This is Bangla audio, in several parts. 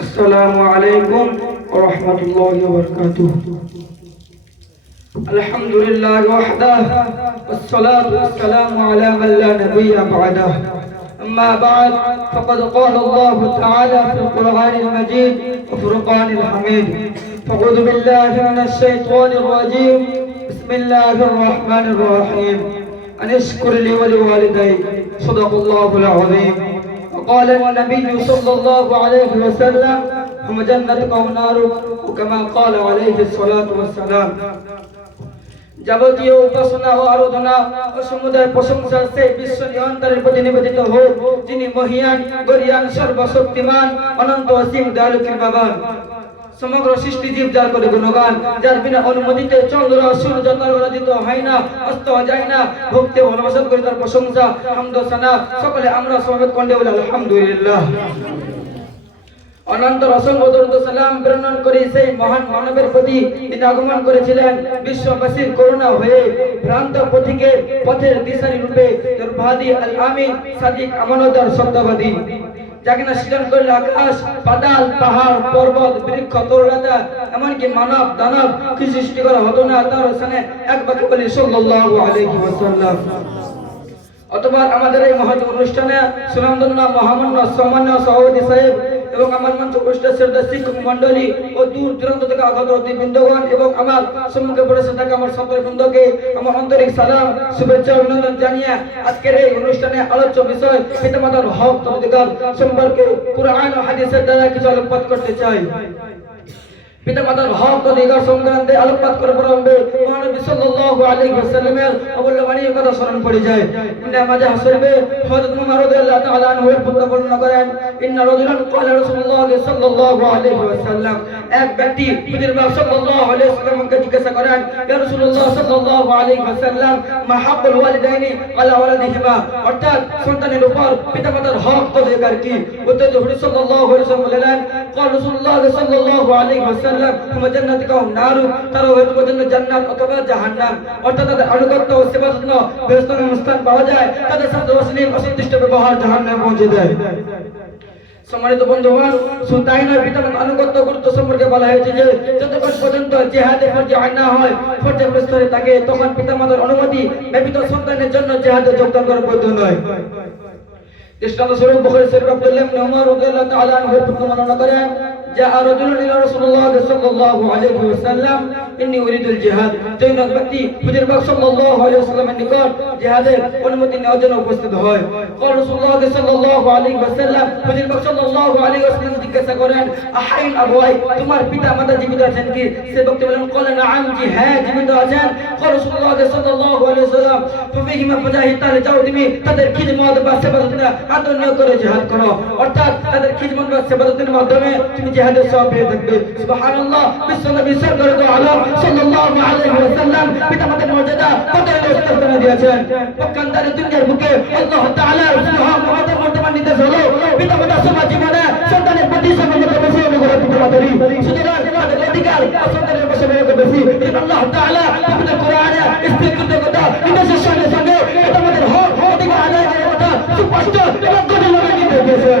السلام عليكم ورحمة الله وبركاته. الحمد لله وحده والصلاة والسلام على من لا نبي بعده. أما بعد فقد قال الله تعالى في القرآن المجيد وفرقان الحميد. فأعوذ بالله من الشيطان الرجيم. بسم الله الرحمن الرحيم. أن اشكر لي ولوالدي صدق الله العظيم وقال النبي صلى الله عليه وسلم هم جنتك ونارك وكما قال عليه الصلاة والسلام যাবতীয় উপাসনা ও আরাধনা ও সমুদায় প্রশংসা সেই বিশ্ব নিয়ন্ত্রণের প্রতি নিবেদিত হোক যিনি মহিয়ান গরিয়ান সর্বশক্তিমান অনন্ত অসীম দয়ালু কৃপাবান সমগ্র সৃষ্টি জীব যার করে গুণগান, যার বিনা অনুমতিতে চন্দ্র, সূর্য তারকাদিত হয় না, অস্ত যায় না, ভক্তি ও ভালোবাসা করে তার প্রশংসা হামদ সানা, সকলে আমরা সমাবেত কন্ডে বলে, আলহামদুলিল্লাহ। অনন্তর অসংখ্য দরুদ সালাম প্রেরণ করে সেই মহান মানবের প্রতি তিনি আগমন করেছিলেন, বিশ্ববাসীর করুণা হয়ে, ভ্রান্ত পথিকে পথের দিশারি রূপে দুর্ভাদি আল আমিন সাদিক আমানতার সত্যবাদী। যাকে কিনা সৃজন করলে আকাশ, পাতাল, পাহাড়, পর্বত, বৃক্ষ তরুণতা এমনকি মানব, দানব কি সৃষ্টি করা হতো না, তার স্থানে এক বাক্য বলি, সাল্লাল্লাহু অথবা আমাদের এই মহৎ অনুষ্ঠানে সুনামদন্য মহামান্য, সামান্য সভাপতি সাহেব এবং আমার মঞ্চ শ্রদ্ধা শিক্ষক মন্ডলী ও দূর দূরান্ত থেকে আগত অতিবৃন্দগণ এবং আমার সম্মুখে পড়েছে থাকা আমার সন্তানবৃন্দকে আমার আন্তরিক সালাম, শুভেচ্ছা, অভিনন্দন জানিয়ে আজকের এই অনুষ্ঠানে আলোচ্য বিষয় পিতামাতার হক অধিকার সম্পর্কে ও হাদিসের দ্বারা কিছু আলোকপাত করতে চাই। পিতামাতার হক অধিকার সংক্রান্তে আলোকপাত করে প্রারম্ভে মহানবী সাল্লাল্লাহু আলাইহি ওয়াসাল্লামের অবলম্বনে বাণী কথা স্মরণ পড়ে যায়। ইন্না মাঝে হাসরবে হযরত উমর রাদিয়াল্লাহু তাআলা আনহু এর পুত্র বর্ণনা করেন, ইন্না রাজুলান ক্বালা রাসূলুল্লাহ সাল্লাল্লাহু আলাইহি ওয়াসাল্লাম। এক ব্যক্তি হুজুর সাল্লাল্লাহু আলাইহি ওয়াসাল্লামকে জিজ্ঞাসা করেন, ইয়া রাসূলুল্লাহ সাল্লাল্লাহু আলাইহি ওয়াসাল্লাম মা হাক্কুল ওয়ালিদাইনি আলা ওয়ালাদিহিমা? অর্থাৎ সন্তানের উপর পিতামাতার হক অধিকার কি? উত্তর হযরত সাল্লাল্লাহু আলাইহি ওয়াসাল্লাম বলেন, ক্বালা রাসূলুল্লাহ সাল্লাল্লাহু আলাইহি ওয়াসাল্লাম আল্লাহ তোমার জান্নাত কাও নারু তারা হয়তো পর্যন্ত জান্নাত অথবা জাহান্নাম। অর্থাৎ তাদের আনুগত্য ও সেবার জন্য বৃহস্পতির অনুষ্ঠান পাওয়া যায়, তাদের সাথে অশ্লীল অসন্তুষ্ট ব্যবহার জাহান্নামে পৌঁছে দেয়। সম্মানিত বন্ধুগণ সুতাইনার বিতরণ আনুগত্য গুরুত্ব সম্পর্কে বলা হয়েছে যে, যতক্ষণ পর্যন্ত জেহাদে ফরজে আনা হয়, ফরজে প্রস্তরে থাকে তখন পিতামাতার অনুমতি ব্যতীত সন্তানের জন্য জেহাদে যোগদান করা বৈধ নয়। দৃষ্টান্ত স্বরূপ বখরি শরীফ আব্দুল্লাহ ইবনে ওমর রাদিয়াল্লাহু তাআলা আনহু বর্ণনা করেন جاء رجل الى رسول الله صلى الله عليه وسلم اني اريد الجهاد তিন ব্যক্তি হুজুর পাক সাল্লাল্লাহু আলাইহি ওয়াসাল্লামের নিকট জিহাদের অনুমতি নেওয়ার জন্য উপস্থিত হয় قال رسول الله صلى الله عليه وسلم হুজুর পাক সাল্লাল্লাহু আলাইহি ওয়াসাল্লাম জিজ্ঞাসা করেন আহাইন আবওয়াই তোমার পিতা মাতা জীবিত আছেন কি সে ব্যক্তি বলেন قال نعم জি হ্যাঁ জীবিত আছেন قال رسول الله صلى الله عليه وسلم ففيهما فجاهد তাহলে যাও তুমি তাদের খিদমত বা সেবাদতে আদরণীয় করে জিহাদ করো অর্থাৎ তাদের খিদমত বা সেবাদতের মাধ্যমে তুমি জিহাদের সওয়াব পেয়ে থাকবে। সুবহানাল্লাহ বিশ্বনবী সরকার আলম সাল্লাল্লাহু আলাইহি ওয়াসাল্লাম পিতামাতার মর্যাদা কত স্থাপনা দিয়েছেন? পক্ষান্তরে দুনিয়ার বুকে আল্লাহ তাআলা সুবহান আমাদের মর্যাদা নির্দেশ হলো। পিতামাতা সমাজ জীবনে সন্তানের প্রতি সমাজের বেশি অনুগ্রহ পিতামাতারই সুতরাং তাদের অধিকার সন্তানের বেশি অনুগ্রহ বেশি। আল্লাহ তাআলা পবিত্র কোরআনে স্থিরকৃত কথা নির্দেশের সঙ্গে সঙ্গে পিতামাতার হক, অধিকার আদায় করার কথা সুস্পষ্ট এবং কঠিন ভাবে নির্দেশ দিয়েছেন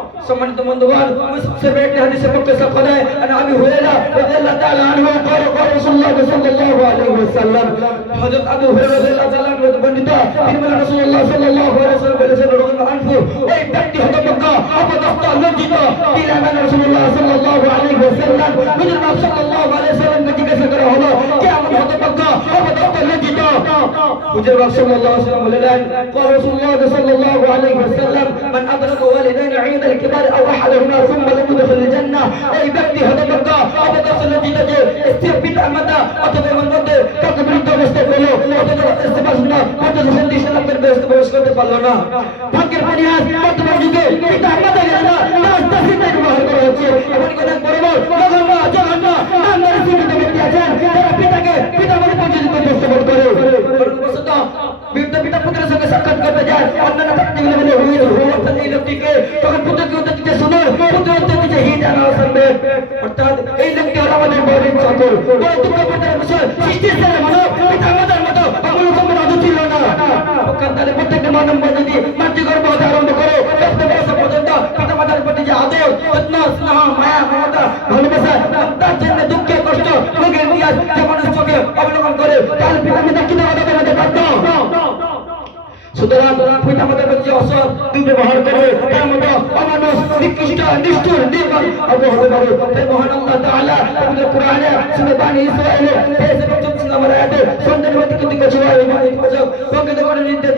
সম্মানিত বন্ধুগণ মুসলিম একটি হাদিসের পক্ষে সাক্ষ্য দেয় আর আমি হুরায়রা রাদিয়াল্লাহু তাআলা আনহু قال قال رسول الله صلى الله عليه وسلم হযরত আবু হুরায়রা রাদিয়াল্লাহু তাআলা আনহু বর্ণিত তিনি বলেন রাসূলুল্লাহ সাল্লাল্লাহু আলাইহি ওয়াসাল্লাম বলেছেন রাদিয়াল্লাহু আনহু এই ব্যক্তি হতভাগ্য অপদস্থ লজ্জিত তিনি আমার রাসূলুল্লাহ সাল্লাল্লাহু আলাইহি ওয়াসাল্লাম হুজুর পাক সাল্লাল্লাহু আলাইহি ওয়াসাল্লামকে জিজ্ঞাসা করা হলো কে এমন হতভাগ্য অপদস্থ লজ্জিত হুজুর পাক সাল্লাল্লাহু আলাইহি ওয়াসাল্লাম বললেন قال رسول الله صلى الله عليه وسلم من أدرك والدين عند الكبار أو أحدهما ثم لم يدخل الجنة এই ব্যক্তি হতভাগ্য অপদস্থ লজ্জিত যে স্থির পিতা মাতা অথবা এর মধ্যে কাউকে বিরুদ্ধ অবস্থা করলো অথচ ইস্তেফা শুনলো অথচ সন্ধি সালামের ব্যস্ত প্রবেশ করতে পারলো না ভাগ্যের পরিহাস বর্তমান যুগে পিতা মাতা গেলে না রাজদাসীতে ব্যবহার করা হচ্ছে এমন কোন বড় বড় জঘন্য জঘন্য সাক্ষাৎ করতে যায়, অন্যান্য থাকতে গেলে বলে হুইল হুয়ার তাদের লোকটিকে তখন পুত্রকে উত্তর দিতে শুনুন পুত্র উত্তর দিতে হি জানা আসবে অর্থাৎ এই লোকটি হলো আমাদের বড়ির চাকর বড় দুঃখ প্রচার বিষয় সৃষ্টির সাথে মানব, পিতা মাতার মতো আমল সম্মান আদৌ ছিল না। তাদের প্রত্যেকটা মানব যদি মাতৃ গর্ভ আরম্ভ করে ব্যস্ত বয়সা পর্যন্ত পিতা মাতার প্রতি যে আদর যত্ন স্নেহ মায়া, মমতা, ভালোবাসা তার জন্য দুঃখ, কষ্ট, রোগের নিয়াজ যে মানুষ চোখে অবলম্বন করে, তার পিতা মাতা কি সুতরাং পিতা মাতার প্রতি অসৎ দুর্ব্যবহার করে। তার মতো অমানুষ, নিকৃষ্ট, নিষ্ঠুর নির্মল অল্প হতে পারে তাই মহান আল্লাহ তাআলা পবিত্র কোরআনে সুরে বানি তেইশে পঞ্চম নম্বর আয়াতে সন্তান প্রতি কিন্তু কিছু হয়। ইমান করে নির্দেশ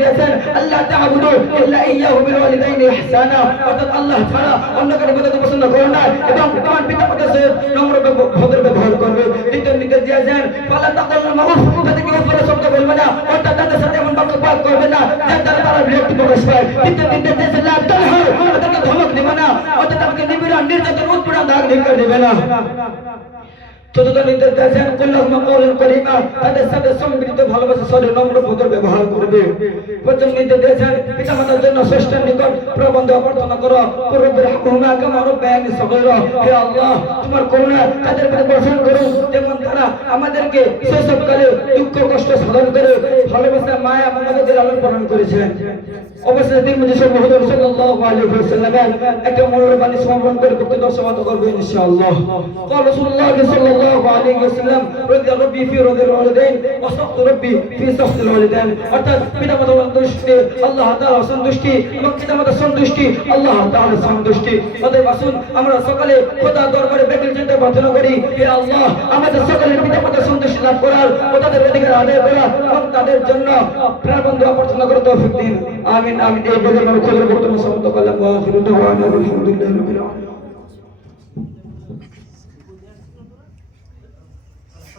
কারও ইবাদত পছন্দ করো না এবং তোমার পিতা মাতার সাথে নম্র ভদ্র ব্যবহার করবে। নির্দেশ পাঠ করবে না। যার দ্বারা তারা বিরক্তি প্রকাশ পায়। তৃতীয় নির্দেশ দিয়েছেন লা তানহার তাদেরকে ধমক দিবে না। অর্থাৎ তাদেরকে নিবিড় নির্যাতন, উৎপীড়ন দাগ ধিক্কার দিবে না। চতুর্থ নির্দেশ দিয়েছেন কুল্লাহুমা করিমা তাদের সাথে সম্মিলিত ভালোবাসা সরে নম্র ভদ্র ব্যবহার করবে। পঞ্চম নির্দেশ দিয়েছেন জন্য শ্রেষ্ঠের নিকট প্রবন্ধ প্রার্থনা করো। রব্বির হামহুমা কামা রাব্বায়ানি সগীরা হে আল্লাহ তোমার করুণা তাদের প্রতি বর্ষণ করুন যেমন তারা আমাদেরকে শৈশবকালে দুঃখ কষ্ট সাধন করে ভালোবাসা মায়া মমতাদের লালন পালন করেছেন অবশ্যই তিরমিজি শরীফ হুজুর সাল্লাল্লাহু আলাইহি ওয়াসাল্লামের একটা মনোরম বাণী সমর্পণ করে বক্তব্য সমাপ্ত করব ইনশাআল্লাহ قال رسول الله صلى الله عليه وسلم رضي ربي في رضي الوالدين وسخط ربي في سخط الوالدين অর্থাৎ পিতামাতার সন্তুষ্টি আল্লাহ তাআলার সন্তুষ্টি এবং পিতামাতার সন্তুষ্টি আল্লাহ তাআলার সন্তুষ্টি অতএব আসুন আমরা সকালে খোদা দরবারে বেকুল জন্য প্রার্থনা করি। হে আল্লাহ, আমাদের সকলের পিতামাতা সন্তুষ্টি লাভ করার ও তাদের অধিকার আদায় করার এবং তাদের জন্য প্রাণবন্ধ প্রার্থনা করে তৌফিক দিন। আমিন আমিন। এই বলে আমি খোদার বর্তমান সমাপ্ত করলাম আলহামদুলিল্লাহি